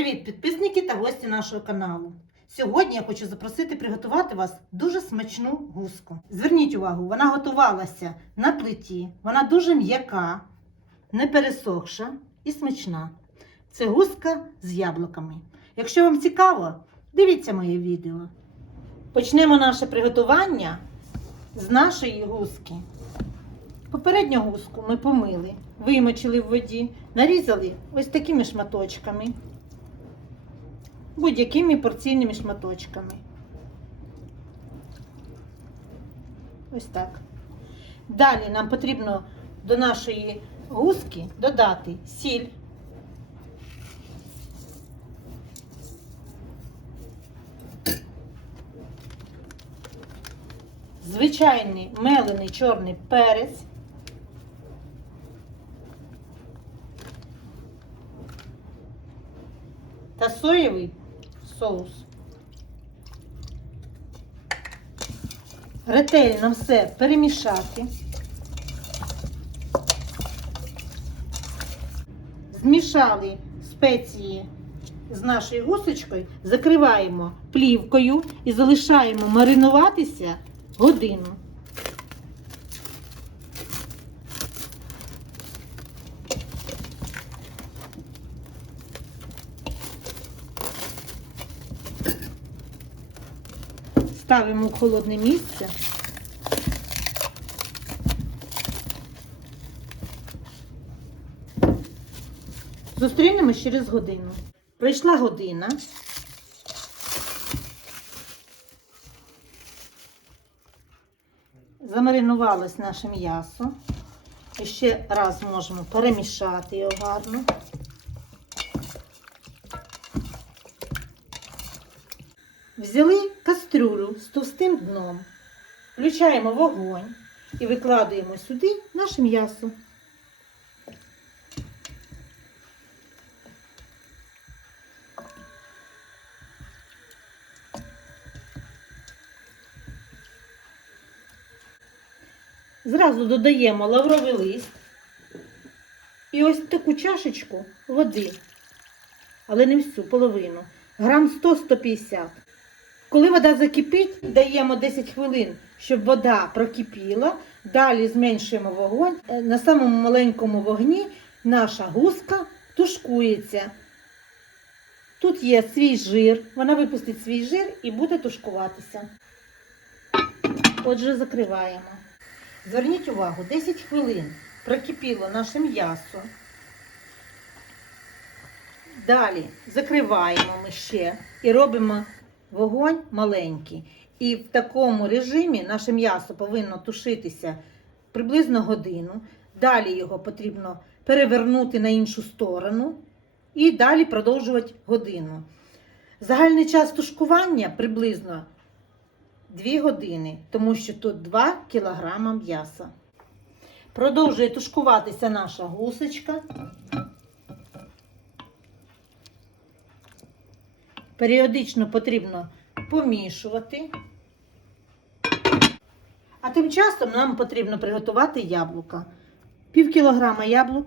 Привіт, підписники та гості нашого каналу. Сьогодні я хочу запросити приготувати вас дуже смачну гуску. Зверніть увагу, вона готувалася на плиті, вона дуже м'яка, не пересохша і смачна. Це гуска з яблуками. Якщо вам цікаво, дивіться моє відео. Почнемо наше приготування з нашої гуски. Попередню гуску ми помили, вимочили в воді, нарізали ось такими шматочками, будь-якими порційними шматочками. Ось так. Далі нам потрібно до нашої гуски додати сіль. Звичайний мелений чорний перець. та соєвий соус. Ретельно все перемішати. Змішали спеції з нашою гусочкою, закриваємо плівкою і залишаємо маринуватися годину. Ставимо в холодне місце. Зустрінемось через годину. Пройшла година. Замаринувалось наше м'ясо. І ще раз можемо перемішати його гарно. Взяли кастрюлю з товстим дном, включаємо вогонь і викладаємо сюди наше м'ясо. Зразу додаємо лавровий лист і ось таку чашечку води, але не всю половину, грам 100-150. Коли вода закипить, даємо 10 хвилин, щоб вода прокипіла. Далі зменшуємо вогонь. Е, На самому маленькому вогні наша гуска тушкується. Тут є свій жир, вона випустить свій жир і буде тушкуватися. Отже, закриваємо. Зверніть увагу, 10 хвилин прокипіло наше м'ясо. Далі закриваємо ми ще і робимо вогонь маленький. І в такому режимі наше м'ясо повинно тушитися приблизно годину. Далі його потрібно перевернути на іншу сторону і далі продовжувати годину. Загальний час тушкування приблизно 2 години, тому що тут 2 кг м'яса. Продовжує тушкуватися наша гусочка. Періодично потрібно помішувати. А тим часом нам потрібно приготувати яблука. Пів кілограма яблук.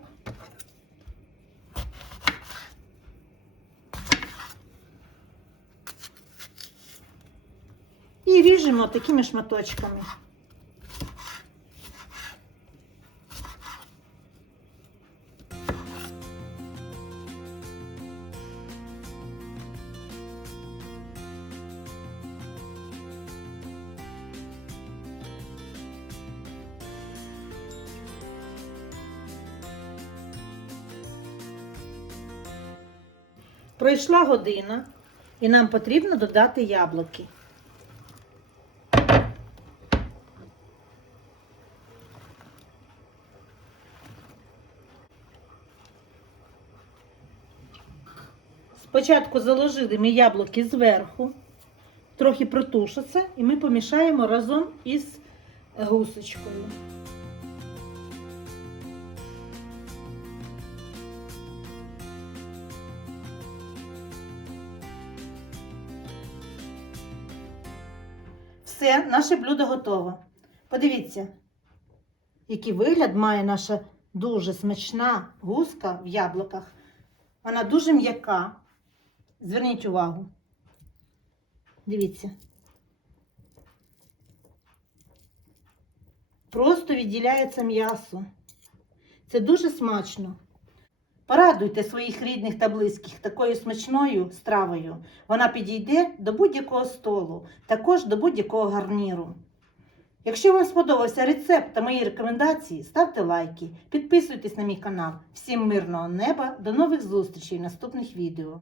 І ріжемо такими шматочками. Пройшла година, і нам потрібно додати яблуки. Спочатку заложили ми яблуки зверху, трохи протушаться, і ми помішаємо разом із гусочкою. Все, наше блюдо готово. Подивіться, який вигляд має наша дуже смачна гуска в яблуках. Вона дуже м'яка, Зверніть увагу. Дивіться. Просто відділяється м'ясо. Це дуже смачно. Порадуйте своїх рідних та близьких такою смачною стравою. Вона підійде до будь-якого столу, також до будь-якого гарніру. Якщо вам сподобався рецепт та мої рекомендації, ставте лайки, підписуйтесь на мій канал. Всім мирного неба, до нових зустрічей в наступних відео.